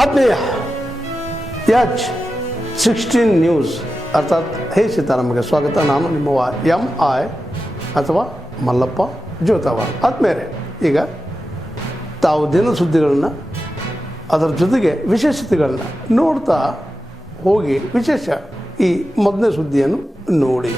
ಆತ್ಮೀಯ H16 news ಅರ್ಥಾತ್ ಹೇ ಸೀತಾರಾಮಗೆ ಸ್ವಾಗತ. ನಾನು ನಿಮ್ಮವ MI ಅಥವಾ ಮಲ್ಲಪ್ಪ ಜೋತಾವ. ಆದ್ಮೇಲೆ ಈಗ ತಾವು ದಿನ ಸುದ್ದಿಗಳನ್ನು ಅದರ ಜೊತೆಗೆ ವಿಶೇಷತೆಗಳನ್ನ ನೋಡ್ತಾ ಹೋಗಿ ವಿಶೇಷ ಈ ಮೊದಲನೇ ಸುದ್ದಿಯನ್ನು ನೋಡಿ.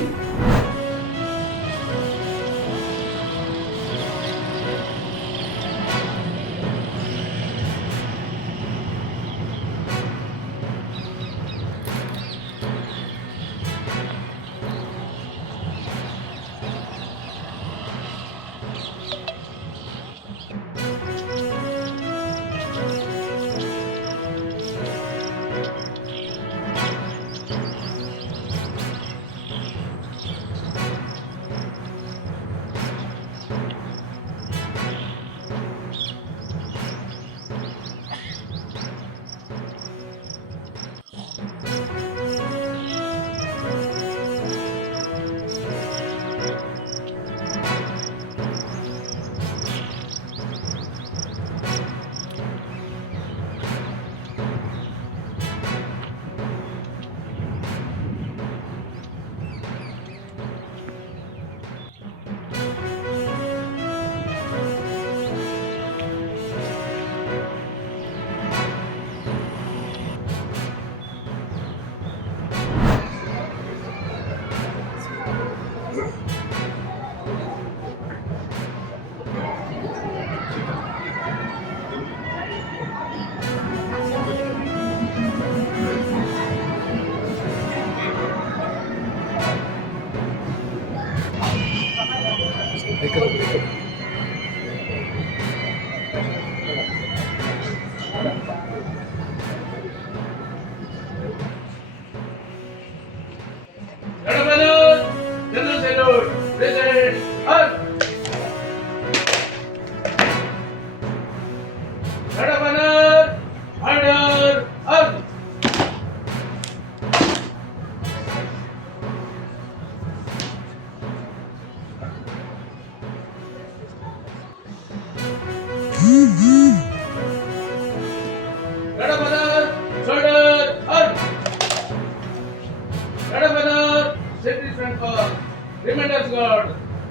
Tremendous God,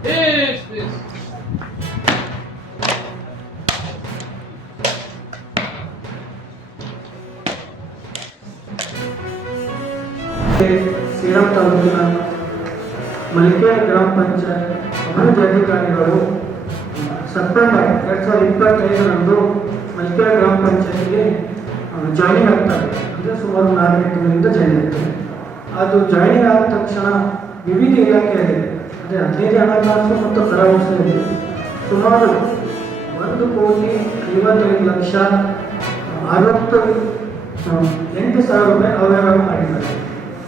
this. ಶ್ರೀರಾಮ ತಾಲೂಕಿನ ಮಲಿಕೇರ ಗ್ರಾಮ ಪಂಚಾಯತ್ ಅಭಿವೃದ್ಧಿ ಅಧಿಕಾರಿಗಳು ಸೆಪ್ಟೆಂಬರ್ 2025ರಂದು ಮಲಿಕೇರ ಗ್ರಾಮ ಪಂಚಾಯತ್ಗೆ ಜಾಯಿನಿಂಗ್ ಆಗ್ತಾರೆ. ಅಂದರೆ ಸುಮಾರು 4 ತಿಂಗಳಿಂದ ಜಾಯಿನ್ ಆಗ್ತಾರೆ. ಅದು ಜಾಯಿನಿಂಗ್ ಆದ ತಕ್ಷಣ ವಿವಿಧ ಇಲಾಖೆಯಲ್ಲಿ ಅದೇ 15 ಹಣಕಾಸು ಮತ್ತು ಕರವಸೂಲಿ ಸುಮಾರು 1,58,60,000 ರೂಪಾಯಿ ಅವ್ಯವಹಾರ ಮಾಡಿದ್ದಾರೆ.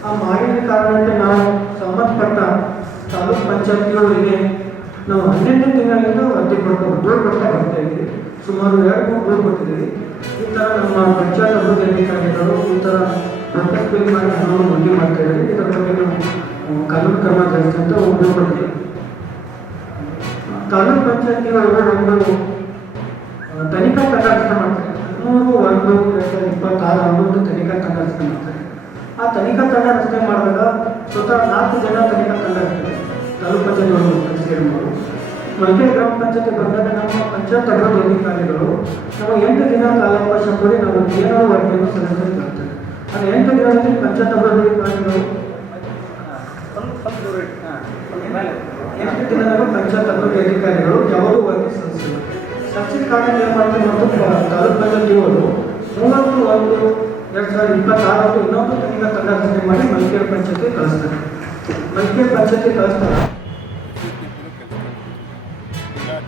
ಆ ಮಾಡಿದ ಕಾರಣಕ್ಕೆ ನಾವು ಸಂಬಂಧಪಟ್ಟ ತಾಲೂಕು ಪಂಚಾಯತ್ಗಳಿಗೆ ನಾವು 12 ತಿಂಗಳಿಂದ ಅರ್ಜಿ ದೂರು ಕೊಡ್ತಾ ಬರ್ತಾ ಇದ್ದೀವಿ. ಸುಮಾರು 2-3 ದೂರು ಕೊಟ್ಟಿದ್ದೀವಿ. ಈ ಥರ ನಮ್ಮ ಪಂಚಾಯತ್ ಅಭಿವೃದ್ಧಿ ಅಧಿಕಾರಿಗಳು ಈ ಥರ ಫೋಕಸ್ ಬಿಲ್ ಮಾಡಿ ಹಣವನ್ನು ವೃದ್ಧಿ ಮಾಡ್ತಾ ಇದ್ದಾರೆ. ಇದರ ಬಗ್ಗೆ ನಾವು ಕಾನೂನು ಕ್ರಮ ಜರುಗಿಸಂತ ದೂರು ಕೊಟ್ಟಿದ್ದೀವಿ. ತಾಲೂಕು ಪಂಚಾಯತ್ಗಳು ಒಂದು ತನಿಖಾ ತಂಡ ರಚನೆ ಮಾಡ್ತಾರೆ. 13/1/2026 ತನಿಖಾ ತಂಡ ರಚನೆ ಮಾಡ್ತಾರೆ. ಆ ತನಿಖಾ ತಂಡ ರಚನೆ ಮಾಡಿದಾಗ ಸ್ವತಃ 4 ಜನ ತನಿಖಾ ತಂಡ ಇರ್ತಾರೆ. ತಾಲೂಕು ಪಂಚಾಯತ್ಗಳು ಸೇರಿದವರು ಮಲಿಕೇರ ಗ್ರಾಮ ಪಂಚಾಯತ್ ಬಂದಾಗ ನಮ್ಮ ಪಂಚಾಯತ್ ಅಭಿವೃದ್ಧಿ ಅಧಿಕಾರಿಗಳು ನಾವು 8 ದಿನ ಕಾಲಾವಕಾಶ ಕೊಡಿ ನಾವು ಏನೋ ವರದಿಯನ್ನು ಸಲ್ಲಿಸಲು ಬರ್ತೇವೆ. ಅದು 8 ದಿನದಲ್ಲಿ ಪಂಚಾಯತ್ ಅಭಿವೃದ್ಧಿ ಅಧಿಕಾರಿಗಳು 8 ದಿನಗಳು ಪಂಚಾಯತ್ ಅಭಿವೃದ್ಧಿ ಅಧಿಕಾರಿಗಳು ಯಾವಾಗೂ ವರದಿ ಸಲ್ಲಿಸಿಲ್ಲ. ಸಚಿವ ಕಾರಣ ಏನು ಮಾಡ್ತಾರೆ ಮತ್ತು ತಾಲೂಕು ಪಂಚಾಯತ್ ಇವರು 30/1/2026 ಇನ್ನೊಂದು ತನಿಖಾ ತಂಡ ರಚನೆ ಮಾಡಿ ಮಲಿಕೇರ ಪಂಚಾಯತ್ಗೆ ಕಳಿಸ್ತಾರೆ. ಮಲಿಕೇರ ಪಂಚಾಯತ್ಗೆ ಕಳಿಸ್ತಾರೆ.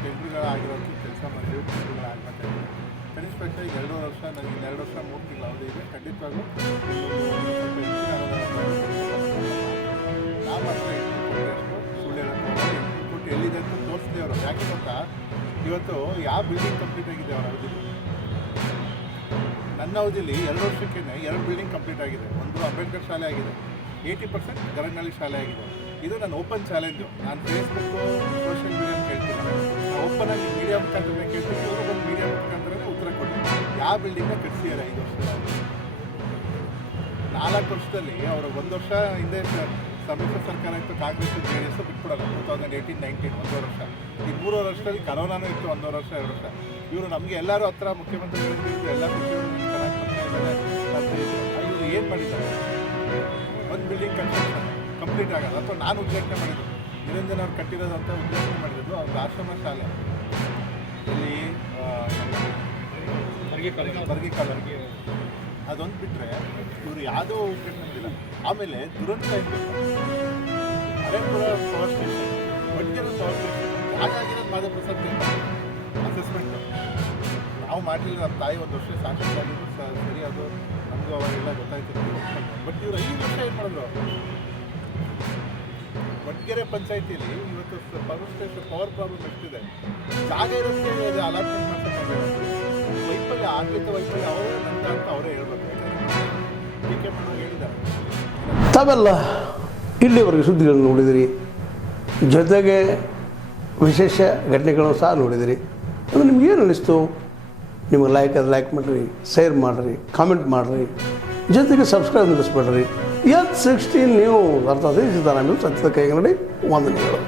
ಟೆಂಡರ್ಗಳಾಗಿರೋದು ಕೆಲಸ ಮಾಡಿದ್ವಿ. ಟೆಂಡರ್ಗಳಾಗಬೇಕಾಗಿದೆ. ಕನಿಷ್ಠ ಪಕ್ಷ ಈಗ 2 ವರ್ಷ ನನಗೆ 2 ವರ್ಷ 3 ತಿಂಗಳು ಅವಧಿ ಇದೆ. ಖಂಡಿತವಾಗ್ಲೂ ನಾವು ಮಾತ್ರ ಸುಳ್ಳು ಕೊಟ್ಟು ಎಲ್ಲಿದೆ ಅಂತ ತೋರಿಸಿದೆ ಅವರು. ಯಾಕೆ ಗೊತ್ತಾ, ಇವತ್ತು ಯಾವ ಬಿಲ್ಡಿಂಗ್ ಕಂಪ್ಲೀಟ್ ಆಗಿದೆ ಅವರ ಅವಧಿಲಿ? ನನ್ನ ಅವಧಿಯಲ್ಲಿ 2 ವರ್ಷಕ್ಕೇ 2 ಬಿಲ್ಡಿಂಗ್ ಕಂಪ್ಲೀಟ್ ಆಗಿದೆ. ಒಂದು ಅಂಬೇಡ್ಕರ್ ಶಾಲೆ ಆಗಿದೆ, 80% ಗರಗ್ನಳ್ಳಿ ಶಾಲೆ ಆಗಿದೆ. ಇದು ನನ್ನ ಓಪನ್ ಚಾಲೆಂಜು. ನಾನು ಫೇಸ್ಬುಕ್ಕು ಸೋಷಿಯಲ್ ಮೀಡಿಯಾ ಕೇಳ್ತೀನಿ, ಓಪನ್ ಆಗಿ ಮೀಡಿಯಾ ಮುಖಾಂತರ ಕೇಳ್ತೀನಿ. ಇವರು ಬಂದು ಮೀಡಿಯಾ ಮುಖಾಂತರನೇ ಉತ್ತರ ಕೊಡ್ತೀನಿ. ಯಾವ ಬಿಲ್ಡಿಂಗ್ನ ಕಟ್ಸಿದ್ದಾರೆ 5 ವರ್ಷದಲ್ಲಿ? 4 ವರ್ಷದಲ್ಲಿ ಅವರು 1 ವರ್ಷ ಹಿಂದೆ ಸಮ್ಮಿಶ್ರ ಸರ್ಕಾರ ಇತ್ತು, ಕಾಂಗ್ರೆಸ್ JDS ಬಿಟ್ಬಿಡಲ್ಲ. 2018-19 1 ವರ್ಷ. ಈ 3 ವರ್ಷದಲ್ಲಿ ಕರೋನಾನೂ ಇತ್ತು 1 ವರ್ಷ 2 ವರ್ಷ. ಇವರು ನಮಗೆ ಎಲ್ಲರೂ ಹತ್ರ ಮುಖ್ಯಮಂತ್ರಿಗಳಿದ್ದು ಎಲ್ಲ ಸಚಿವರು ಚೆನ್ನಾಗಿ ಬರ್ತಾ ಇದ್ದಾರೆ. ಇವರು ಏನು ಮಾಡಿದ್ದಾರೆ? ಒಂದು ಬಿಲ್ಡಿಂಗ್ ಕನ್ಸ್ಟ್ರಕ್ಷನ್ ಕಂಪ್ಲೀಟ್ ಆಗೋದು, ಅಥವಾ ನಾನು ಉದ್ಘಾಟನೆ ಮಾಡಿದ್ದು ನಿರಂಜನ್ ಅವ್ರು ಕಟ್ಟಿರೋದಂತ ಉದ್ಘಾಟನೆ ಮಾಡಿರೋದು ಅವ್ರದ್ದು ಆಶ್ರಮ ಶಾಲೆ ಇಲ್ಲಿ ಬರ್ಗಿ ಕಾಲರ್ಗೆ. ಅದೊಂದು ಬಿಟ್ಟರೆ ಇವರು ಯಾವುದೋ ಉದ್ಘಾಟನೆ ಮಾಡಿಲ್ಲ. ಆಮೇಲೆ ದುರಂತ ಇತ್ತು ಹರೇಪುರ ಪವರ್ ಸ್ಟೇಷನ್, ಒಟ್ಟಿಗೆ ಪವರ್ ಸ್ಟೇಷನ್ ಹಾಗಾಗಿರೋದು ಮಾಧವಪ್ರಸಾದ್ ಅಸೆಸ್ಮೆಂಟ್ ನಾವು ಮಾಡಲಿಲ್ಲ. ನಮ್ಮ ತಾಯಿ 1 ವರ್ಷ ಸಾಕ್ಷಿಯಾಗಿದ್ದು ಸರಿ, ಅದು ನಮಗೂ ಅವಾಗೆಲ್ಲ ಗೊತ್ತಾಯ್ತು. ಬಟ್ ಇವರು 5 ವರ್ಷ ಏನು ಮಾಡಿದ್ರು? ಒಟ್ಟಿಗೆರೆ ಪಂಚಾಯತಿಲಿ ಇವತ್ತು ಪವರ್ ಸ್ಟೇಷನ್ ಪವರ್ ಪ್ರಾಬ್ಲಮ್ ಎಷ್ಟಿದೆ, ಜಾಗ ಇರೋದಕ್ಕೆ ಅಲಾಟ್ಮೆಂಟ್ ಮಾಡ್ತಾರೆ. ವೈಫಲ್ಯ ಆಡಳಿತ ವೈಫಲ್ಯ ಅವರೇ ಅಂತ ಅವರೇ ಹೇಳ್ಬೇಕು. ಟೀಕೆ ಮಾಡೋರು ಹೇಳಿದ್ದಾರೆ. ತಾವೆಲ್ಲ ಇಲ್ಲಿವರೆಗೆ ಸುದ್ದಿಗಳನ್ನು ನೋಡಿದಿರಿ, ಜೊತೆಗೆ ವಿಶೇಷ ಘಟನೆಗಳನ್ನು ಸಹ ನೋಡಿದಿರಿ. ಅದು ನಿಮ್ಗೇನು ಅನ್ನಿಸ್ತು? ನಿಮಗೆ ಲೈಕ್ ಮಾಡಿರಿ, ಶೇರ್ ಮಾಡಿರಿ, ಕಾಮೆಂಟ್ ಮಾಡಿರಿ, ಜೊತೆಗೆ ಸಬ್ಸ್ಕ್ರೈಬ್ ನಿಲ್ಲಿಸ್ಬೇಡ್ರಿ. H16 ನ್ಯೂಸ್ ಅರ್ಥಾತ್ ಸೀತಾರಾಮ್ ನ್ಯೂಸ್ ಸತ್ಯದ ಕೈಗನ್ನಡಿ ವಂದನೆಗಳು.